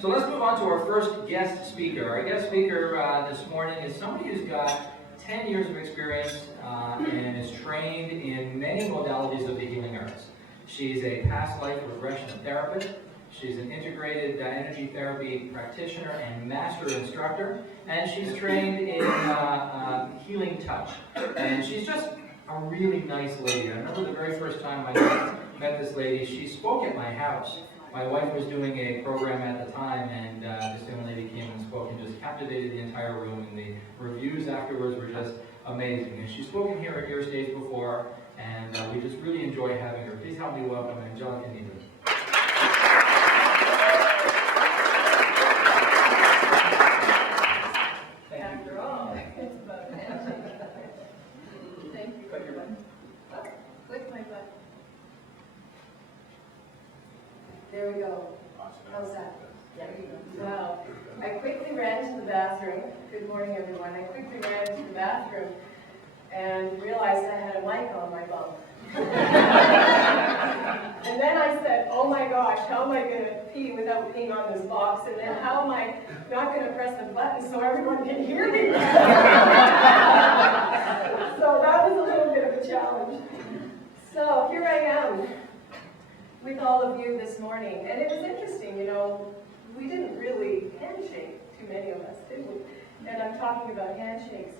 So let's move on to our first guest speaker. Our guest speaker this morning is somebody who's got 10 years of experience and is trained in many modalities of the healing arts. She's a past life regression therapist. She's an integrated energy therapy practitioner and master instructor. And she's trained in healing touch. And she's just a really nice lady. I remember the very first time I met this lady, she spoke at my house. My wife was doing a program at the time, and this young lady came and spoke and just captivated the entire room, and the reviews afterwards were just amazing. And she's spoken here at your stage before, and we just really enjoy having her. Please help me welcome Angelika Niedling. After all, it's about handshake. Thank you. Click your button. Click my button. There we go. How's that? There you go. Wow. I quickly ran to the bathroom. Good morning, everyone. I quickly ran to the bathroom and realized I had a mic on my bum. And then I said, oh my gosh, how am I going to pee without peeing on this box? And then how am I not going to press the button so everyone can hear me? So that was a little bit of a challenge. So here I am with all of you this morning. And it was interesting, you know, we didn't really handshake, too many of us, did we? And I'm talking about handshakes.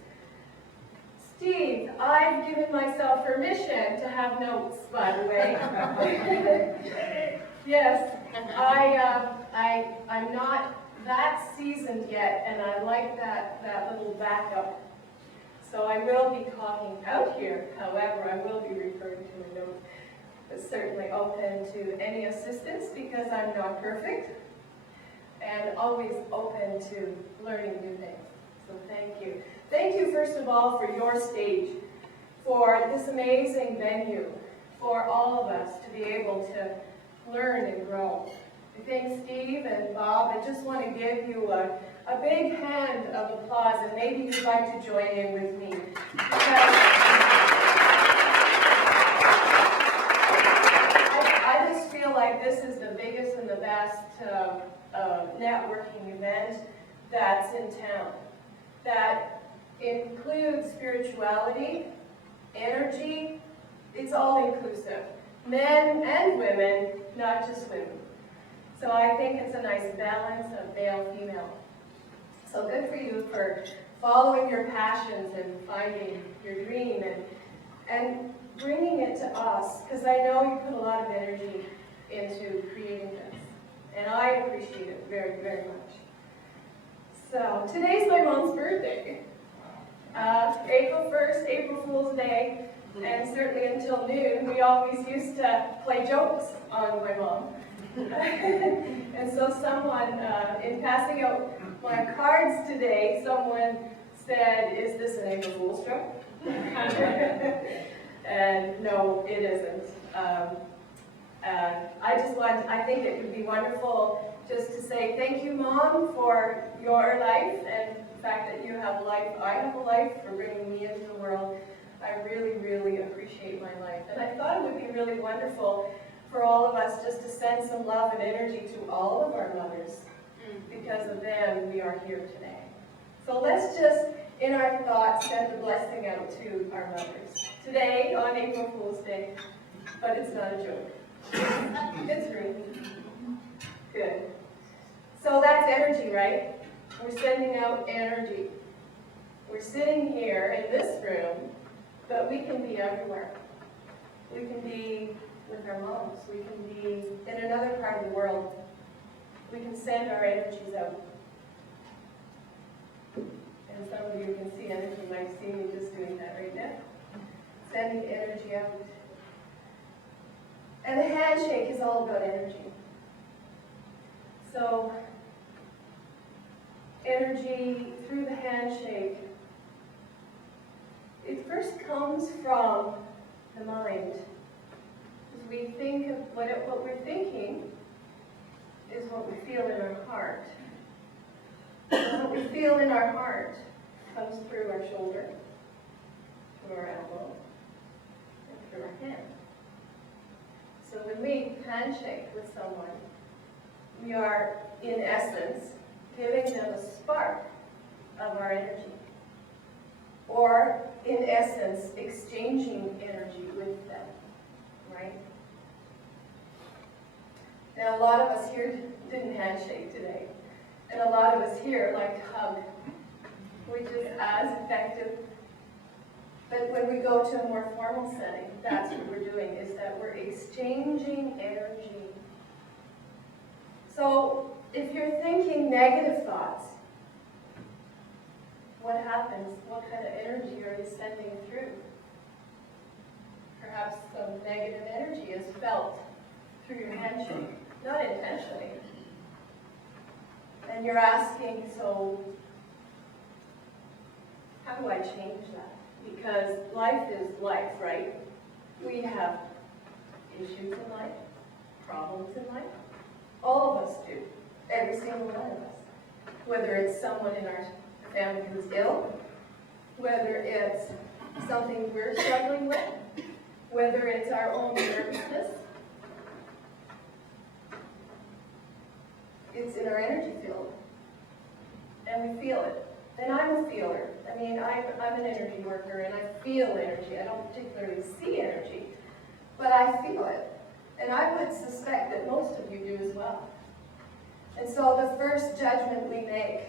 Steve, I've given myself permission to have notes, by the way. Yes, I'm not that seasoned yet, and I like that little backup. So I will be talking out here, however, I will be referring to my notes. But certainly open to any assistance because I'm not perfect, and always open to learning new things. So thank you. Thank you, first of all, for your stage, for this amazing venue, for all of us to be able to learn and grow. I thank Steve and Bob. I just want to give you a big hand of applause, and maybe you'd like to join in with me. I just feel like this is the biggest and the best networking event that's in town, that includes spirituality, energy. It's all inclusive, men and women, not just women. So I think it's a nice balance of male-female. So good for you for following your passions and finding your dream and bringing it to us, because I know you put a lot of energy into creating this, and I appreciate it very, very much. So today's my mom's birthday. April 1st, April Fool's Day, and certainly until noon, we always used to play jokes on my mom. And so someone, in passing out my cards today, someone said, is this an April Fool's joke? And no, it isn't. I think it would be wonderful just to say thank you, Mom, for your life and the fact that you have a life. I have a life, for bringing me into the world. I really, really appreciate my life. And I thought it would be really wonderful for all of us just to send some love and energy to all of our mothers. Because of them, we are here today. So let's just, in our thoughts, send a blessing out to our mothers. Today, on April Fool's Day, but it's not a joke. It's real. Good. So that's energy, right? We're sending out energy. We're sitting here in this room, but we can be everywhere. We can be with our moms. We can be in another part of the world. We can send our energies out. And some of you can see energy, like see me just doing that right now. Sending energy out. And the handshake is all about energy. So, energy through the handshake, it first comes from the mind. As we think of what we're thinking is what we feel in our heart. And what we feel in our heart comes through our shoulder, through our elbow, and through our hand. So when we handshake with someone, we are, in essence, giving them a spark of our energy. Or, in essence, exchanging energy with them, right? Now, a lot of us here didn't handshake today. And a lot of us here like to hug, which is as effective. But when we go to a more formal setting, that's what we're doing, is that we're exchanging energy. So, if you're thinking negative thoughts, what happens? What kind of energy are you sending through? Perhaps some negative energy is felt through your handshake, not intentionally. And you're asking, so how do I change that? Because life is life, right? We have issues in life, problems in life. All of us do, every single one of us. Whether it's someone in our family who's ill, whether it's something we're struggling with, whether it's our own nervousness, it's in our energy field, and we feel it. And I'm a feeler. I mean, I'm an energy worker, and I feel energy. I don't particularly see energy, but I feel it. And I would suspect that most of you do as well. And so the first judgment we make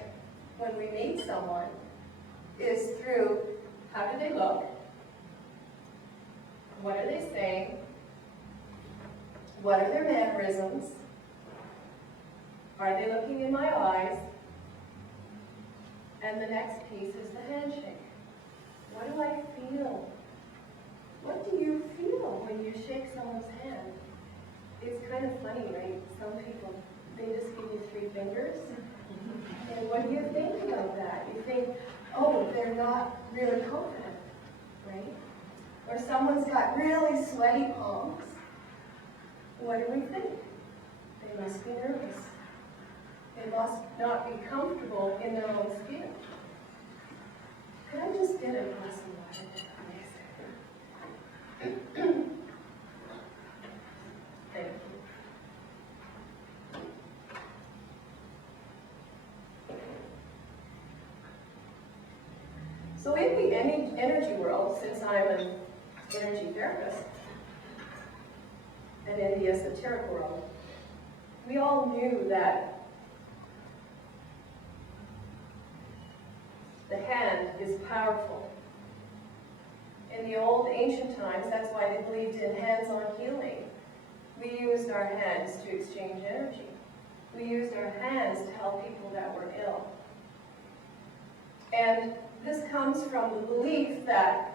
when we meet someone is through how do they look, what are they saying, what are their mannerisms, are they looking in my eyes, and the next piece is the handshake. What do I feel? What do you feel when you shake someone's hand? It's kind of funny, right? Some people, they just give you 3 fingers. And what do you think about that? You think, oh, they're not really confident, right? Or someone's got really sweaty palms. What do we think? They must be nervous. They must not be comfortable in their own skin. Could I just get a glass of water? Thank you. So in the energy world, since I'm an energy therapist, and in the esoteric world, we all knew that the hand is powerful. In the old ancient times, that's why they believed in hands-on healing. We used our hands to exchange energy. We used our hands to help people that were ill. And this comes from the belief that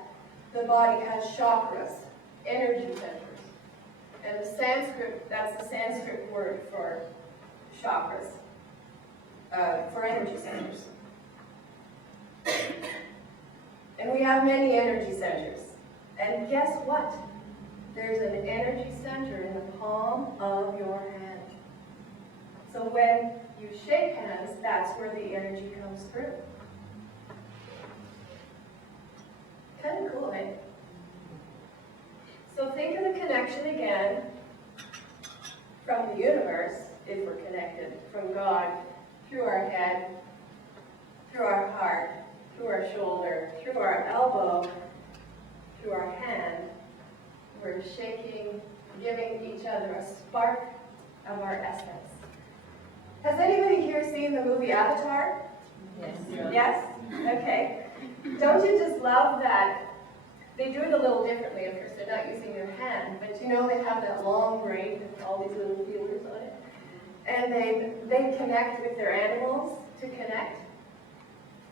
the body has chakras, energy centers. And the Sanskrit, that's the Sanskrit word for chakras, for energy centers. And we have many energy centers. And guess what? There's an energy center in the palm of your hand. So when you shake hands, that's where the energy comes through. Kind of cool, eh? So think of the connection again from the universe, if we're connected, from God, through our head, through our heart, through our shoulder, through our elbow, through our hand. We're shaking, giving each other a spark of our essence. Has anybody here seen the movie Avatar? Yes. Yes? Okay. Don't you just love that? They do it a little differently. Of course, they're not using their hand, but you know they have that long brain with all these little feelers on it. And they connect with their animals to connect.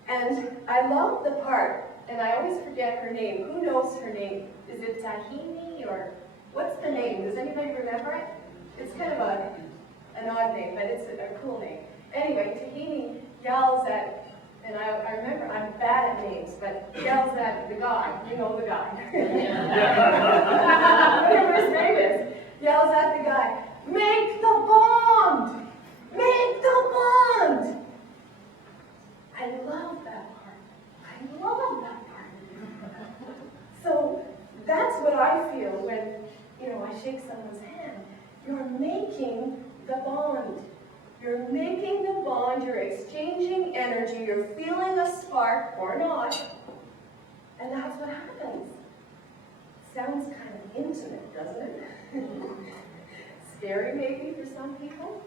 And I love the part, and I always forget her name. Who knows her name? Is it Tahini, or what's the name? Does anybody remember it? It's kind of an odd name, but it's a cool name. Anyway, Tahini yells at, and I remember I'm bad at names, but yells at the guy. You know the guy. Whatever his name is. Yells at the guy, make the bond! Make the bond! I love that part. I love that part. So that's what I feel when, I shake someone's hand. You're making the bond. and you're exchanging energy, you're feeling a spark or not, and that's what happens. Sounds kind of intimate, doesn't it? Scary maybe for some people?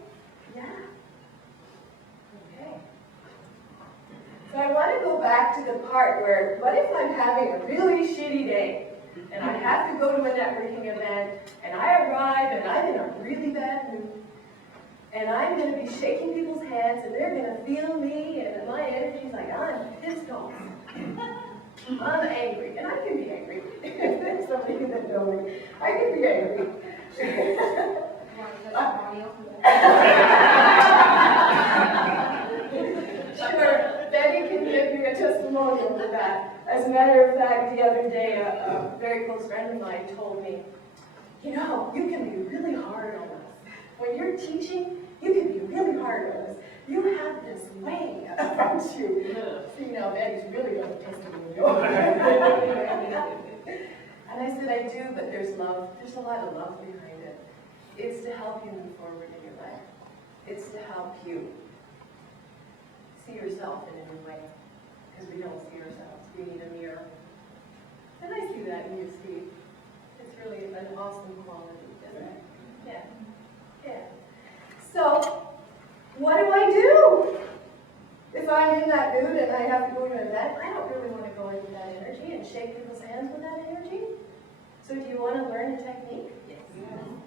Yeah. Okay. So I want to go back to the part where, what if I'm having a really shitty day, and I have to go to a networking event, and I arrive and I'm in a really bad mood, and I'm going to be shaking people's hands, and they're going to feel me, and my energy's like, I'm pissed off. I'm angry, and I can be angry. If there's somebody that knows me, I can be angry. Sure, Betty can give you a testimonial for that. As a matter of fact, the other day, a very close friend of mine told me, you know, you can be really hard on us. When you're teaching, you can be really hard on us. You have this way about you. See, now Betty's really got a testimonial. And I said, I do, but there's love. There's a lot of love behind it. It's to help you move forward in your life. It's to help you see yourself in a new way. Because we don't see ourselves. We need a mirror. And I see that in you, Steve. It's really an awesome quality, isn't it? Yeah. Yeah. So, what do I do? If I'm in that mood and I have to go to an event, I don't really want to go into that energy and shake people's hands with that energy. So do you want to learn the technique? Yes.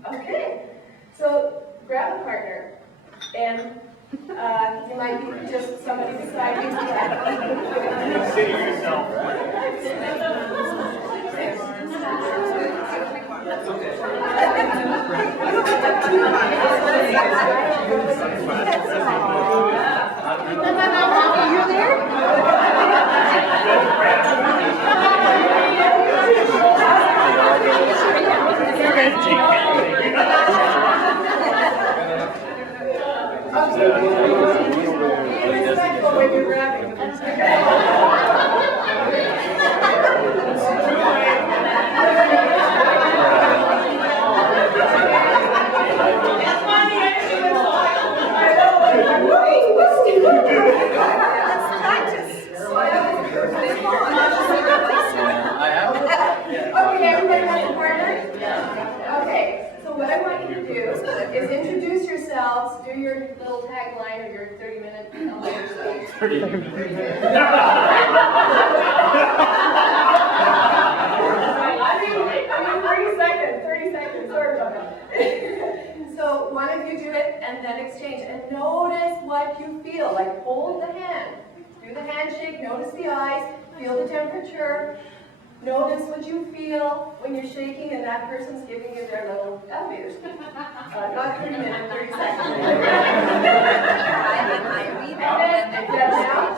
Okay. So grab a partner, and you might be just somebody beside you. Consider yourself. Are you there? Be respectful when you're grabbing. Okay, everybody has a partner? Okay, so what I want you to do is introduce yourselves, do your little tagline or your 30-minute elevator speech. I mean 30 seconds, sorry about that. So one of you do it and then exchange. And notice what you feel, like hold the hand. Do the handshake, notice the eyes, feel the temperature. Notice what you feel when you're shaking and that person's giving you their little elevator speech. Not 30 minutes, 30 seconds.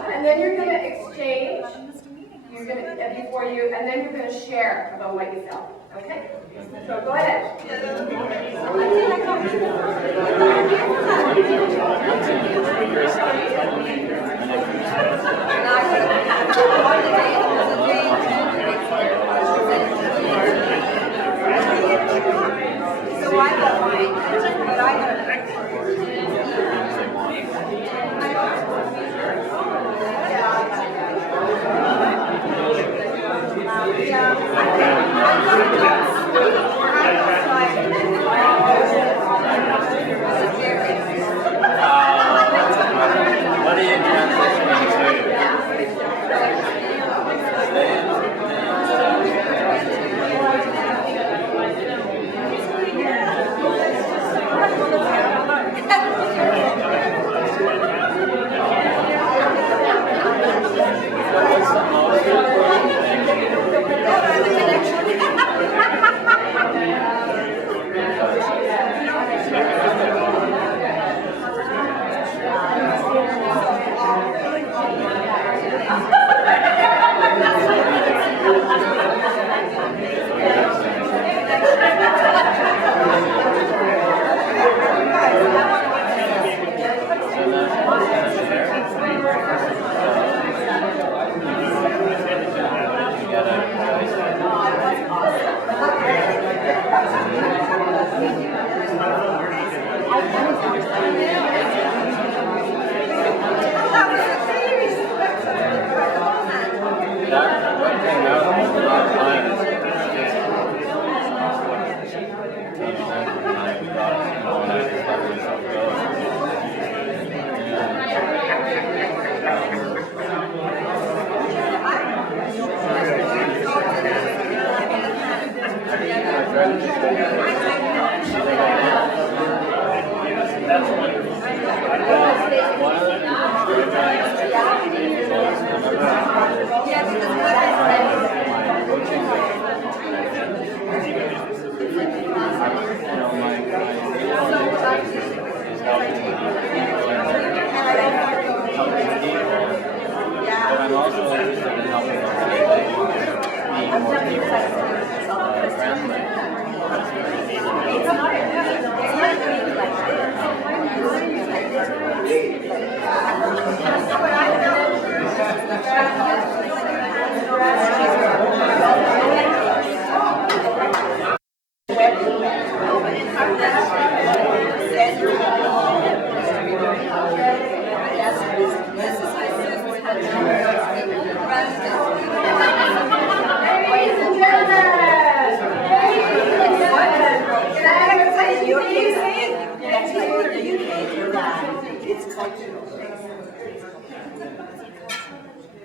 And then you're going to exchange. You're going to, before you, and then you're going to share about what you felt. Okay? So go ahead. So I got mine, but I got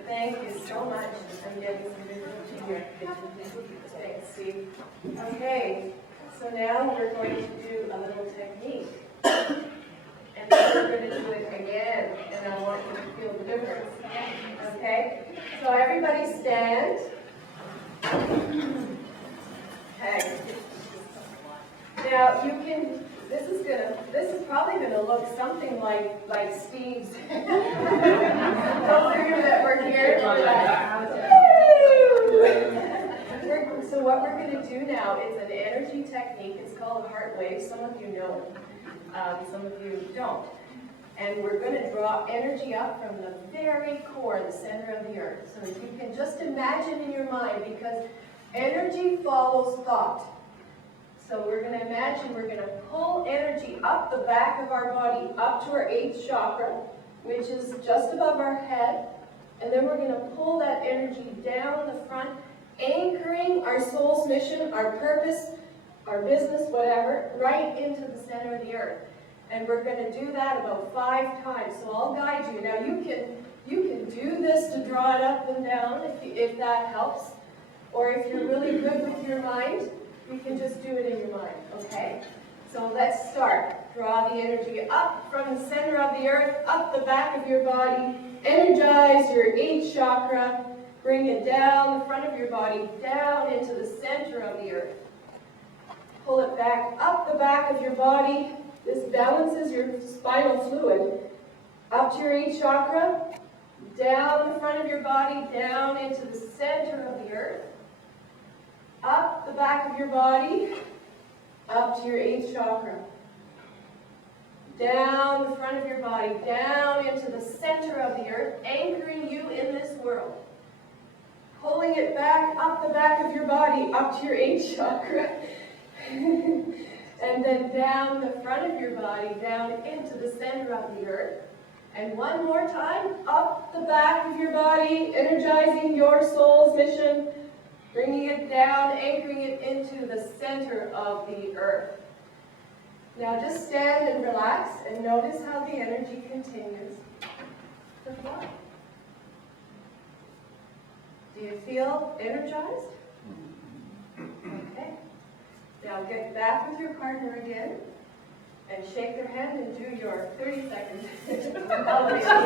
Thank you so much. I'm getting some visual here. Thanks, Steve. Okay, so now we're going to do a little technique. And then we're going to do it again, and I want you to feel the difference. Okay? So everybody stand. Okay. Now you can, this is probably gonna look something like Steve's. Those of you that were here. So what we're gonna do now is an energy technique. It's called a heart wave. Some of you know it, some of you don't. And we're gonna draw energy up from the very core, the center of the earth. So if you can just imagine in your mind, because energy follows thought. So we're going to imagine we're going to pull energy up the back of our body, up to our 8th chakra, which is just above our head. And then we're going to pull that energy down the front, anchoring our soul's mission, our purpose, our business, whatever, right into the center of the earth. And we're going to do that about 5 times. So I'll guide you. Now you can do this to draw it up and down if that helps. Or if you're really good with your mind, you can just do it in your mind, okay? So let's start. Draw the energy up from the center of the earth, up the back of your body. Energize your 8th chakra. Bring it down the front of your body, down into the center of the earth. Pull it back up the back of your body. This balances your spinal fluid. Up to your 8th chakra, down the front of your body, down into the center of the earth. Up the back of your body, up to your 8th chakra. Down the front of your body, down into the center of the earth, anchoring you in this world. Pulling it back up the back of your body, up to your 8th chakra. And then down the front of your body, down into the center of the earth. And one more time, up the back of your body, energizing your soul's mission. Bringing it down, anchoring it into the center of the earth. Now just stand and relax and notice how the energy continues to flow. Do you feel energized? Okay. Now get back with your partner again and shake their hand and do your 30-second elevation.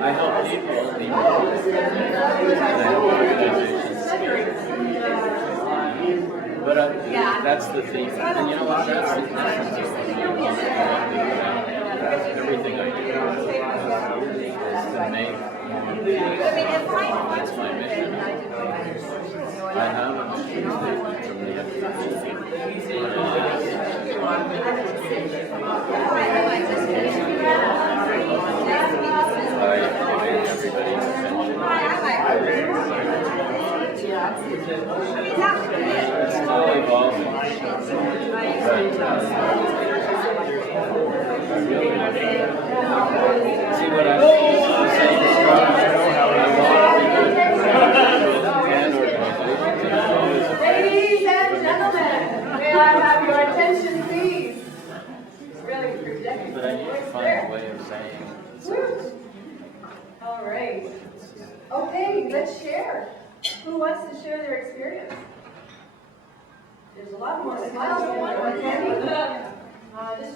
I help people lead organizations. But that's the thing. And you know what? That's everything I do is to make that's my mission. I have a mission It's still evolving. See what I'm saying? Ladies and gentlemen, may I have your attention, please? It's really projecting. funny way of saying. Woo. All right. Okay, let's share. Who wants to share their experience? There's a lot more. This is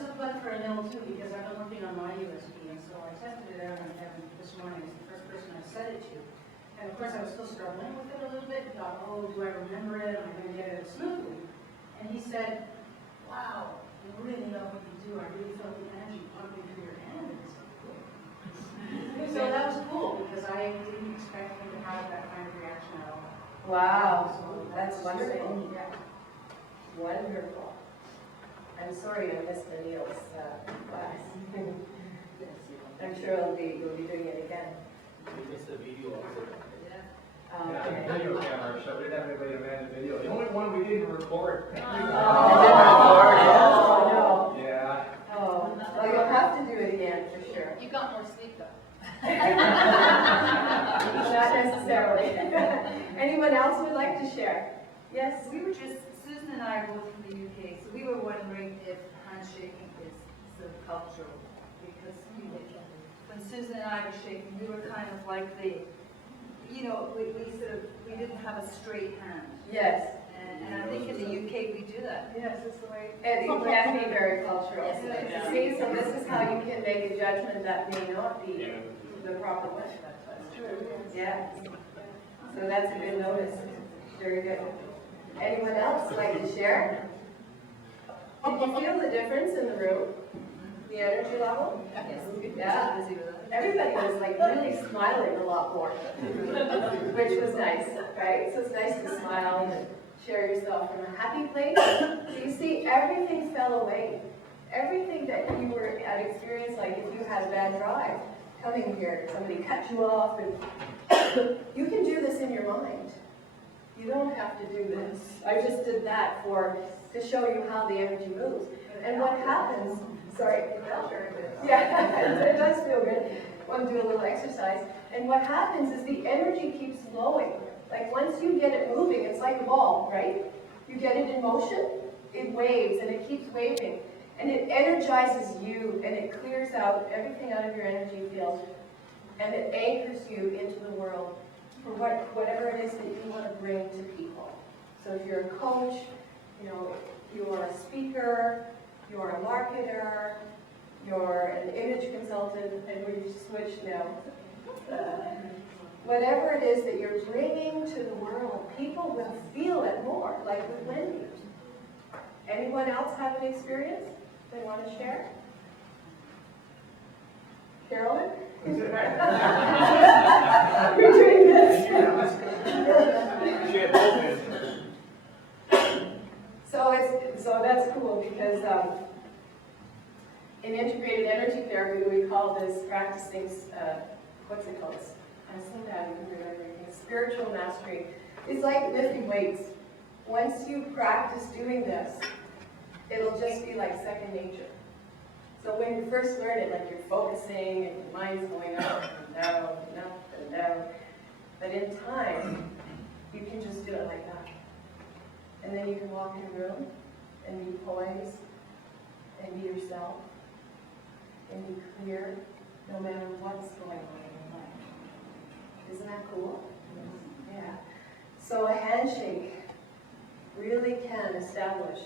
a plug for an L2 because I've been working on my USB, and so I tested it out on Kevin this morning. It's the first person I said it to. And of course I was still struggling with it a little bit. Thought, oh, do I remember it? Am I going to get it smoothly? And he said, wow, you really know what you do. I really felt the energy pumping through your hand. And it's so cool. So that was cool because I didn't expect him to have that kind of reaction at all. Wow, So that's wonderful. Yeah. Wonderful. I'm sorry I missed Neil's class. I'm sure we'll be doing it again. We missed the video also. Okay. Yeah, video camera, so we didn't have anybody to man the video. The only one we didn't record. Oh, no. Yeah. Oh, well, you'll have to do it again for sure. You got more sleep though. Not necessarily. Anyone else would like to share? Yes? We were just, Susan and I are both from the UK, so we were wondering if handshaking is sort of cultural. Because when Susan and I were shaking, we were kind of like we didn't have a straight hand. Yes. And I think in the UK we do that. Yes, it's the way. It can be very cultural. Yes, it is. See, so this is how you can make a judgment that may not be the proper one. Yeah. So that's a good notice. Very good. Anyone else like to share? Did you feel the difference in the room? The energy level? Yeah. Busy with that. Everybody was like really smiling a lot more, which was nice, right? So it's nice to smile and share yourself from a happy place. So you see, everything fell away. Everything that you were at experience, like if you had a bad drive, coming here, somebody cut you off, and you can do this in your mind. You don't have to do this. I just did that to show you how the energy moves. And what happens, sorry, it felt very good. Yeah, it does feel good. Want to do a little exercise. And what happens is the energy keeps flowing. Like once you get it moving, it's like a ball, right? You get it in motion, it waves and it keeps waving. And it energizes you and it clears out everything out of your energy field. And it anchors you into the world for whatever it is that you want to bring to people. So if you're a coach, you're a speaker, you're a marketer, you're an image consultant, and we've switched now. Whatever it is that you're bringing to the world, people will feel it more, like with Wendy. Anyone else have an experience they want to share? Carolyn? We're doing this. So that's cool because in integrated energy therapy we call this practicing what's it called? I'm so bad you can remember everything. Spiritual mastery. It's like lifting weights. Once you practice doing this, it'll just be like second nature. So when you first learn it, like you're focusing and your mind's going up and down and up and down. But in time, you can just do it like that. And then you can walk in a room and be poised and be yourself and be clear no matter what's going on in your life. Isn't that cool? Yeah. So a handshake really can establish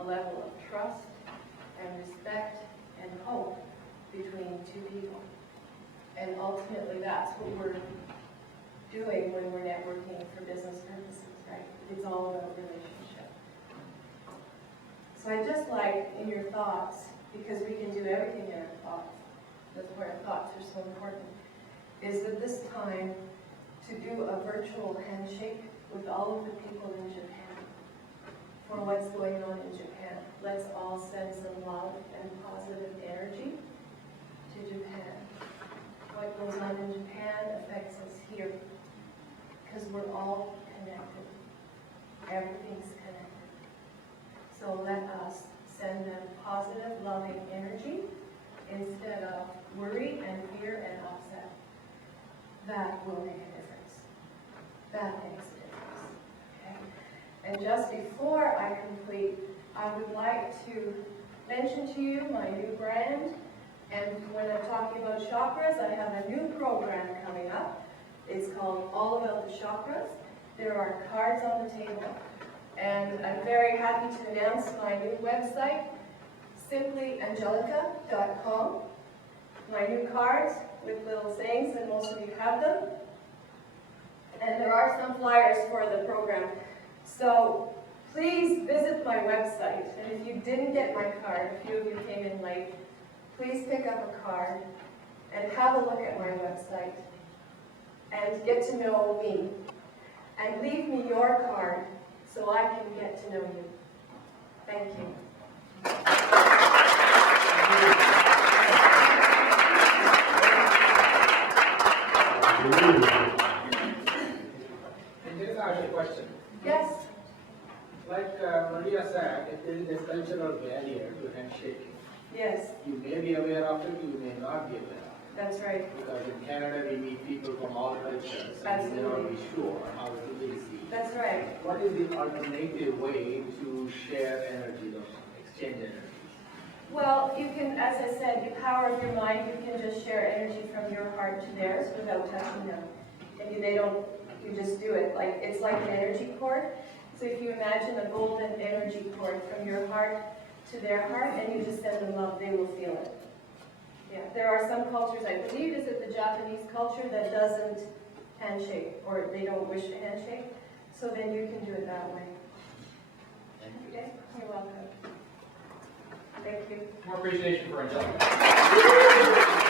a level of trust and respect and hope between two people. And ultimately that's what we're doing when we're networking for business purposes, right? It's all about relationship. So I'd just like, in your thoughts, because we can do everything in our thoughts, that's why our thoughts are so important, is that this time to do a virtual handshake with all of the people in Japan for what's going on in Japan. Let's all send some love and positive energy to Japan. What goes on in Japan affects us here because we're all connected. Everything's connected. So let us send them positive, loving energy instead of worry and fear and upset. That will make a difference. That makes a difference. Okay? And just before I complete, I would like to mention to you my new brand, And when I'm talking about chakras, I have a new program coming up. It's called All About the Chakras. There are cards on the table. And I'm very happy to announce my new website, simplyangelica.com. My new cards with little sayings, and most of you have them. And there are some flyers for the program. So please visit my website. And if you didn't get my card, a few of you came in late, please pick up a card and have a look at my website and get to know me. And leave me your card so I can get to know you. Thank you. And just ask a question. Yes? Like Maria said, if there is a cultural barrier to handshaking, Yes, you may be aware of it, you may not be aware of it. that's right. Because in Canada, we meet people from all cultures, and we may not be sure how to be received. That's right. What is the alternative way to share energy, or exchange energy? Well, you can, as I said, the power of your mind, you can just share energy from your heart to theirs without touching them. And you just do it. It's like an energy cord. So if you imagine a golden energy cord from your heart to their heart, and you just send them love, they will feel it. Yeah, there are some cultures, I believe, is it the Japanese culture that doesn't handshake, or they don't wish to handshake. So then you can do it that way. Okay, you're welcome. Thank you. More appreciation for Angelika.